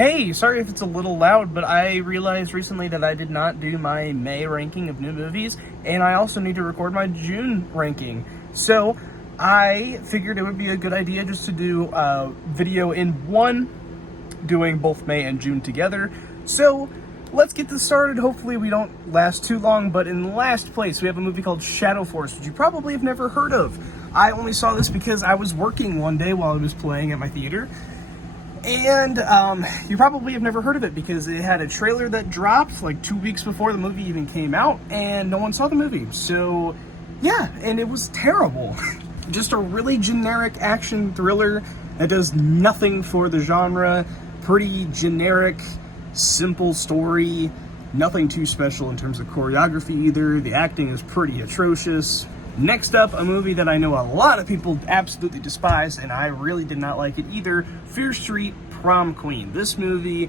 Hey, sorry if it's a little loud, but I realized recently that I did not do my May ranking of new movies, and I also need to record my June ranking. So I figured it would be a good idea just to do a video in one, doing both May and June together. So let's get this started. Hopefully we don't last too long, but in last place we have a movie called Shadow Force, which you probably have never heard of. I only saw this because I was working one day while it was playing at my theater. And you probably have never heard of it because it had a trailer that dropped like 2 weeks before the movie even came out, and no one saw the movie. So yeah, and it was terrible. Just a really generic action thriller that does nothing for the genre. Pretty generic, simple story. Nothing too special in terms of choreography either. The acting is pretty atrocious. Next up, a movie that I know a lot of people absolutely despise, and I really did not like it either, Fear Street Prom Queen. This movie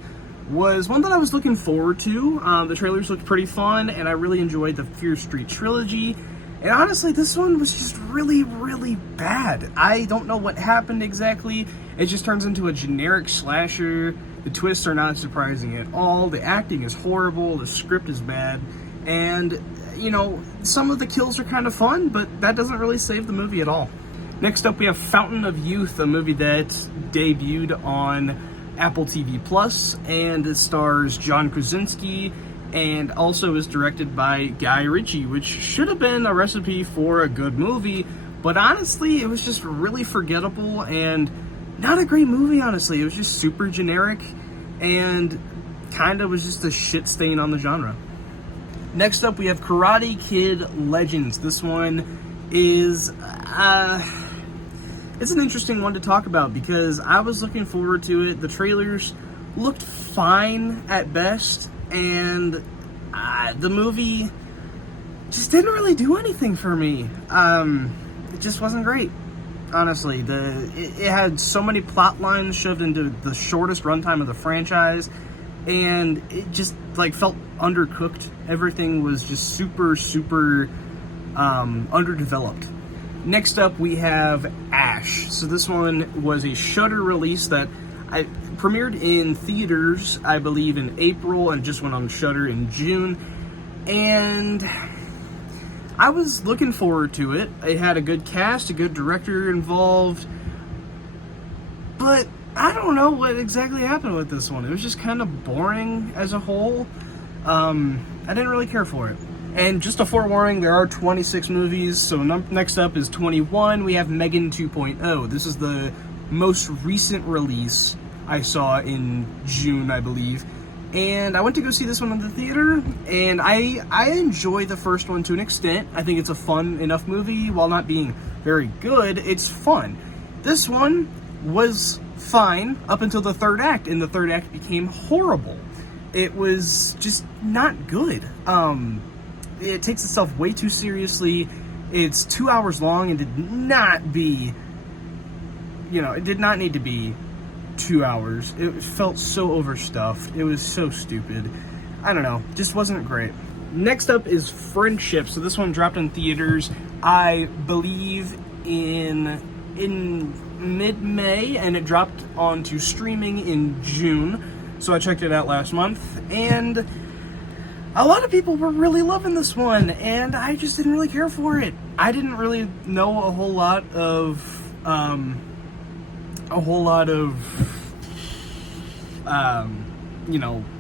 was one that I was looking forward to. The trailers looked pretty fun, and I really enjoyed the Fear Street trilogy. And honestly, this one was just really, really bad. I don't know what happened exactly. It just turns into a generic slasher. The twists are not surprising at all. The acting is horrible. The script is bad. And you know, some of the kills are kind of fun, but that doesn't really save the movie at all. Next up, we have Fountain of Youth, a movie that debuted on Apple TV Plus, and it stars John Krasinski, and also is directed by Guy Ritchie, which should have been a recipe for a good movie, but honestly, it was just really forgettable and not a great movie, honestly. It was just super generic and kind of was just a shit stain on the genre. Next up, we have Karate Kid Legends. This one is, it's an interesting one to talk about because I was looking forward to it. The trailers looked fine at best, and the movie just didn't really do anything for me. It just wasn't great, honestly. It had so many plot lines shoved into the shortest runtime of the franchise, and it just like felt undercooked. Everything was just super underdeveloped. Next up, we have Ash. So this one was a Shudder release that I premiered in theaters, I believe, in April, and just went on Shudder in June. And I was looking forward to it. It had a good cast, a good director involved, but I don't know what exactly happened with this one. It was just kind of boring as a whole. I didn't really care for it. And just a forewarning, there are 26 movies, so next up is 21. We have Megan 2.0. This is the most recent release I saw in June, I believe. And I went to go see this one in the theater, and I enjoy the first one to an extent. I think it's a fun enough movie. While not being very good, it's fun. This one was fine up until the third act, and the third act became horrible. It was just not good. It takes itself way too seriously. It's 2 hours long and did not be, it did not need to be 2 hours. It felt so overstuffed. It was so stupid. I don't know, just wasn't great. Next up is Friendship. So this one dropped in theaters, I believe, in mid-May, and it dropped onto streaming in June. So I checked it out last month, and a lot of people were really loving this one, and I just didn't really care for it. I didn't really know a whole lot of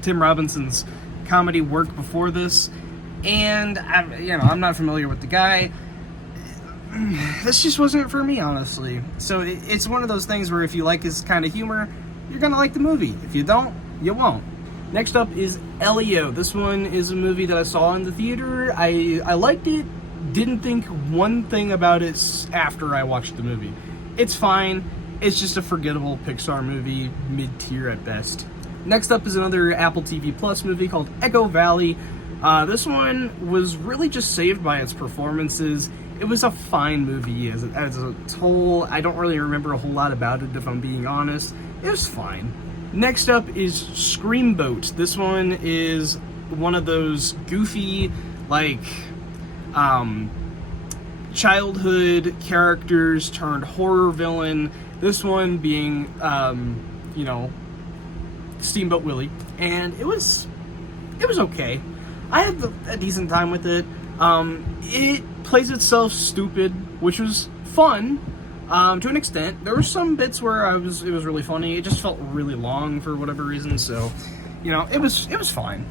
Tim Robinson's comedy work before this, and I'm not familiar with the guy. This just wasn't for me, honestly. So it's one of those things where if you like his kind of humor, you're gonna like the movie. If you don't, you won't. Next up is Elio. This one is a movie that I saw in the theater. I liked it. Didn't think one thing about it after I watched the movie. It's fine. It's just a forgettable Pixar movie, mid-tier at best. Next up is another Apple TV Plus movie called Echo Valley. This one was really just saved by its performances. It was a fine movie as a whole. I don't really remember a whole lot about it, if I'm being honest. It was fine. Next up is Screamboat. This one is one of those goofy, childhood characters turned horror villain. This one being, Steamboat Willie, and it was okay. I had a decent time with it. It plays itself stupid, which was fun to an extent. There were some bits where it was really funny. It just felt really long for whatever reason, so it was fine.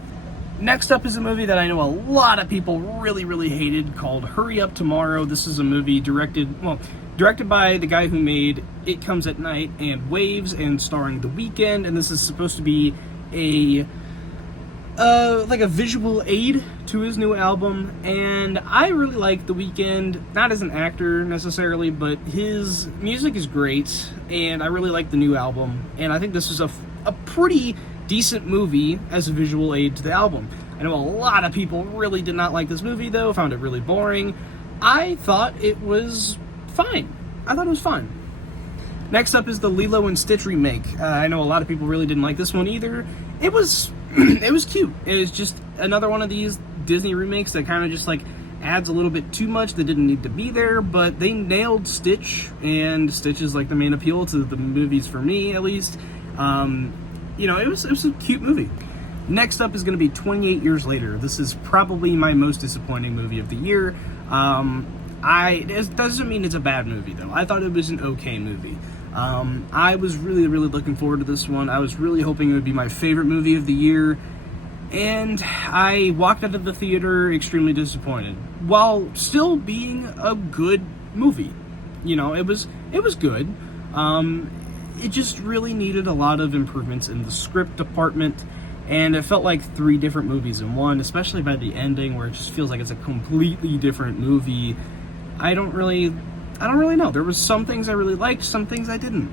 Next up is a movie that I know a lot of people really hated called Hurry Up Tomorrow. This is a movie directed by the guy who made It Comes at Night and Waves, and starring The Weeknd, and this is supposed to be like a visual aid to his new album, and I really like The Weeknd, not as an actor necessarily, but his music is great, and I really like the new album, and I think this is a pretty decent movie as a visual aid to the album. I know a lot of people really did not like this movie, though, found it really boring. I thought it was fine. Next up is the Lilo and Stitch remake. I know a lot of people really didn't like this one either. It was it was cute. It was just another one of these Disney remakes that kind of just like adds a little bit too much that didn't need to be there, but they nailed Stitch, and Stitch is like the main appeal to the movies for me, at least. It was a cute movie. Next up is going to be 28 Years Later. This is probably my most disappointing movie of the year. It doesn't mean it's a bad movie, though. I thought it was an okay movie. I was really looking forward to this one. I was really hoping it would be my favorite movie of the year, and I walked out of the theater extremely disappointed, while still being a good movie. It was good. It just really needed a lot of improvements in the script department, and it felt like 3 different movies in one, especially by the ending, where it just feels like it's a completely different movie. I don't really know. There was some things I really liked, some things I didn't.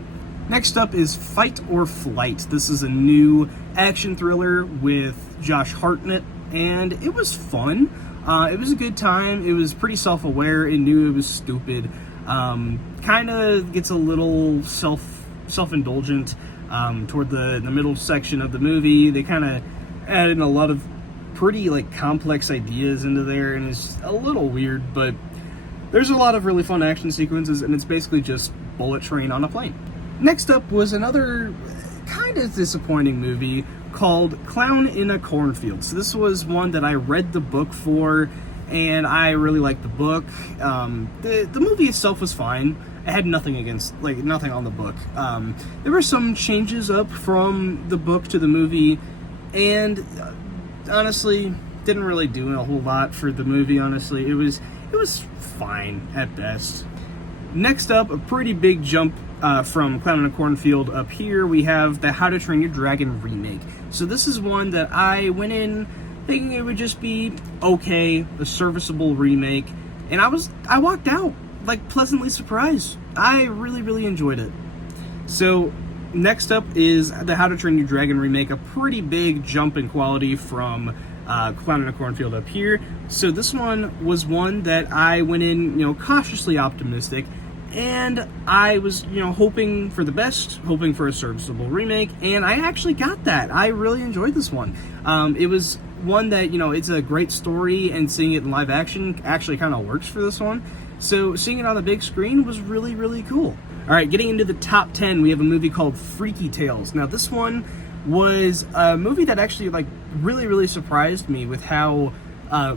Next up is Fight or Flight. This is a new action thriller with Josh Hartnett, and it was fun. It was a good time. It was pretty self-aware. It knew it was stupid. Kind of gets a little self-indulgent toward the middle section of the movie. They kind of add in a lot of pretty complex ideas into there, and it's a little weird, but there's a lot of really fun action sequences, and it's basically just bullet train on a plane. Next up was another kind of disappointing movie called Clown in a Cornfield. So this was one that I read the book for, and I really liked the book. The movie itself was fine. I had nothing on the book. There were some changes up from the book to the movie, and honestly, didn't really do a whole lot for the movie, honestly. It was fine at best. Next up, a pretty big jump from Clown in a Cornfield. Up here, we have the How to Train Your Dragon remake. So this is one that I went in thinking it would just be okay, a serviceable remake, and I walked out pleasantly surprised. I really enjoyed it. So next up is the How to Train Your Dragon remake, a pretty big jump in quality from Clown in a Cornfield up here. So this one was one that I went in, cautiously optimistic, and I was, hoping for the best, hoping for a serviceable remake, and I actually got that. I really enjoyed this one. It was one that, it's a great story, and seeing it in live action actually kind of works for this one. So seeing it on the big screen was really cool. All right, getting into the top 10, we have a movie called Freaky Tales. Now this one was a movie that actually really surprised me with how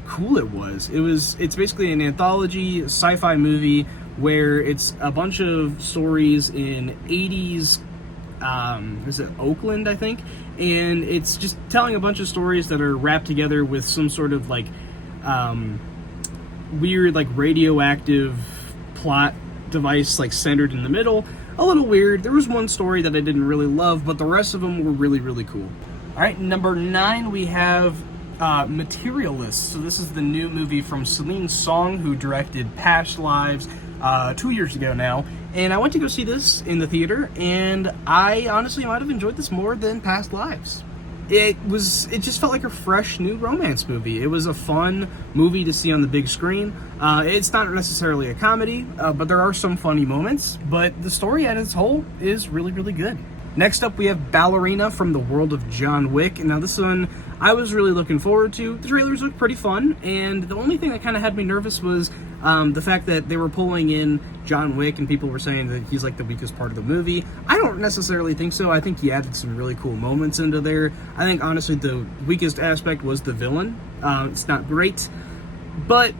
cool it was. It's basically an anthology sci-fi movie where it's a bunch of stories in 80s, is it Oakland, I think? And it's just telling a bunch of stories that are wrapped together with some sort of weird radioactive plot device centered in the middle. A little weird. There was one story that I didn't really love, but the rest of them were really cool. All right, number 9, we have Materialist. So this is the new movie from Celine Song, who directed Past Lives 2 years ago now. And I went to go see this in the theater, and I honestly might have enjoyed this more than Past Lives. It just felt like a fresh new romance movie. It was a fun movie to see on the big screen. It's not necessarily a comedy, but there are some funny moments, but the story at its whole is really good. Next up, we have Ballerina from the world of John Wick. Now, this one I was really looking forward to. The trailers looked pretty fun, and the only thing that kind of had me nervous was the fact that they were pulling in John Wick, and people were saying that he's like the weakest part of the movie. I don't necessarily think so. I think he added some really cool moments into there. I think, honestly, the weakest aspect was the villain. It's not great, but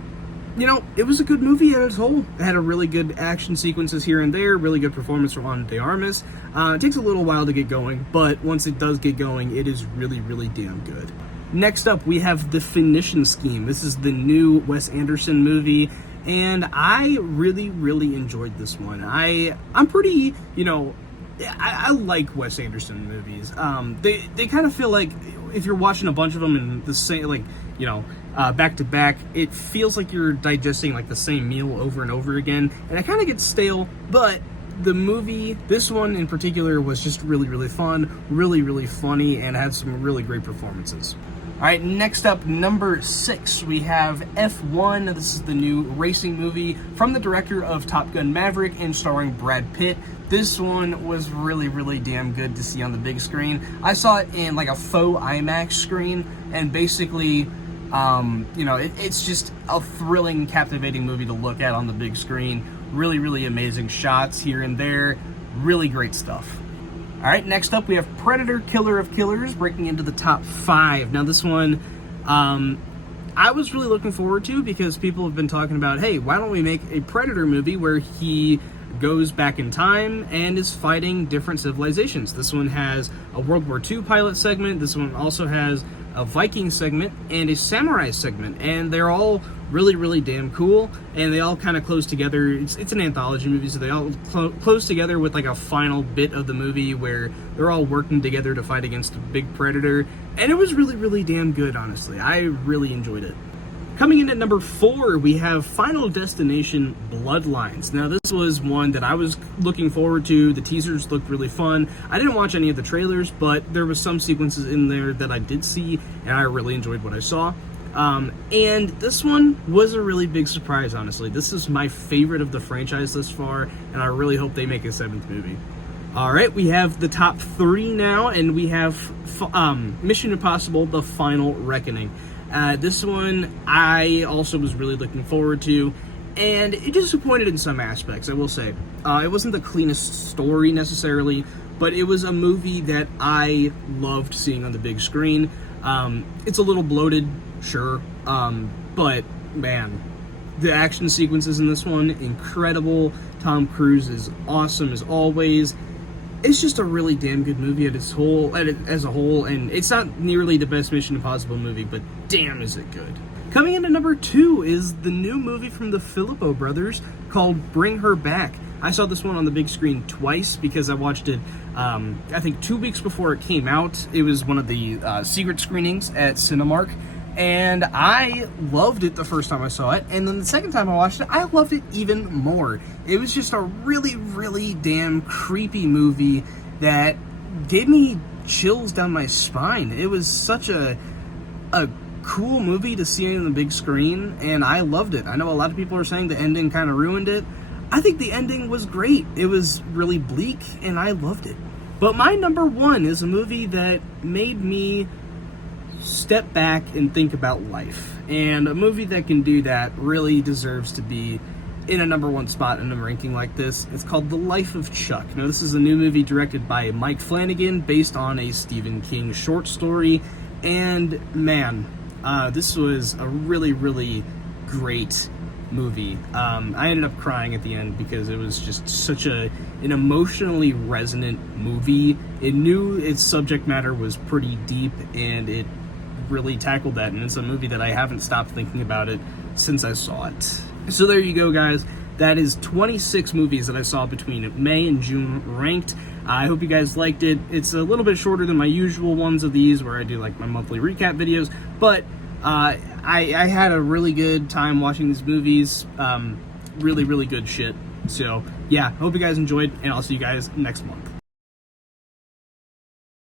you know, it was a good movie as a whole. It had a really good action sequences here and there, really good performance from Ana de Armas. It takes a little while to get going, but once it does get going, it is really, really damn good. Next up, we have The Finition Scheme. This is the new Wes Anderson movie, and I really, really enjoyed this one. I'm pretty, you know, I like Wes Anderson movies. They kind of feel like if you're watching a bunch of them in the same, like, you know, back to back, it feels like you're digesting like the same meal over and over again, and it kind of gets stale. But the movie, this one in particular, was just really, really fun, really, really funny, and had some really great performances. All right, next up, number 6, we have F1. This is the new racing movie from the director of Top Gun Maverick and starring Brad Pitt. This one was really, really damn good to see on the big screen. I saw it in like a faux IMAX screen, and basically, you know, it's just a thrilling, captivating movie to look at on the big screen. Really, really amazing shots here and there. Really great stuff. All right, next up we have Predator, Killer of Killers, breaking into the top 5. Now this one, I was really looking forward to because people have been talking about, hey, why don't we make a Predator movie where he goes back in time and is fighting different civilizations. This one has a World War II pilot segment. This one also has a Viking segment and a samurai segment, and they're all really, really damn cool, and they all kind of close together. It's an anthology movie, so they all close together with like a final bit of the movie where they're all working together to fight against a big predator, and it was really, really damn good, honestly. I really enjoyed it. Coming in at number 4, we have Final Destination Bloodlines. Now, this was one that I was looking forward to. The teasers looked really fun. I didn't watch any of the trailers, but there was some sequences in there that I did see, and I really enjoyed what I saw. And this one was a really big surprise, honestly. This is my favorite of the franchise thus far, and I really hope they make a 7th movie. All right, we have the top 3 now, and we have Mission Impossible: The Final Reckoning. This one I also was really looking forward to, and it disappointed in some aspects, I will say. It wasn't the cleanest story necessarily, but it was a movie that I loved seeing on the big screen. It's a little bloated, sure, but man, the action sequences in this one, incredible. Tom Cruise is awesome as always. It's just a really damn good movie as a whole, and it's not nearly the best Mission Impossible movie, but damn is it good. Coming in at number 2 is the new movie from the Filippo brothers called Bring Her Back. I saw this one on the big screen twice because I watched it, I think 2 weeks before it came out. It was one of the secret screenings at Cinemark, and I loved it the first time I saw it, and then the second time I watched it, I loved it even more. It was just a really, really damn creepy movie that gave me chills down my spine. It was such a cool movie to see on the big screen, and I loved it. I know a lot of people are saying the ending kind of ruined it. I think the ending was great. It was really bleak, and I loved it. But my number 1 is a movie that made me step back and think about life. And a movie that can do that really deserves to be in a number 1 spot in a ranking like this. It's called The Life of Chuck. Now, this is a new movie directed by Mike Flanagan based on a Stephen King short story. And man, this was a really, really great movie. I ended up crying at the end because it was just such an emotionally resonant movie. It knew its subject matter was pretty deep, and it really tackled that, and it's a movie that I haven't stopped thinking about it since I saw it. So there you go, guys. That is 26 movies that I saw between May and June ranked. I hope you guys liked it. It's a little bit shorter than my usual ones of these where I do like my monthly recap videos, but I had a really good time watching these movies. Really, really good shit. So yeah, hope you guys enjoyed, and I'll see you guys next month.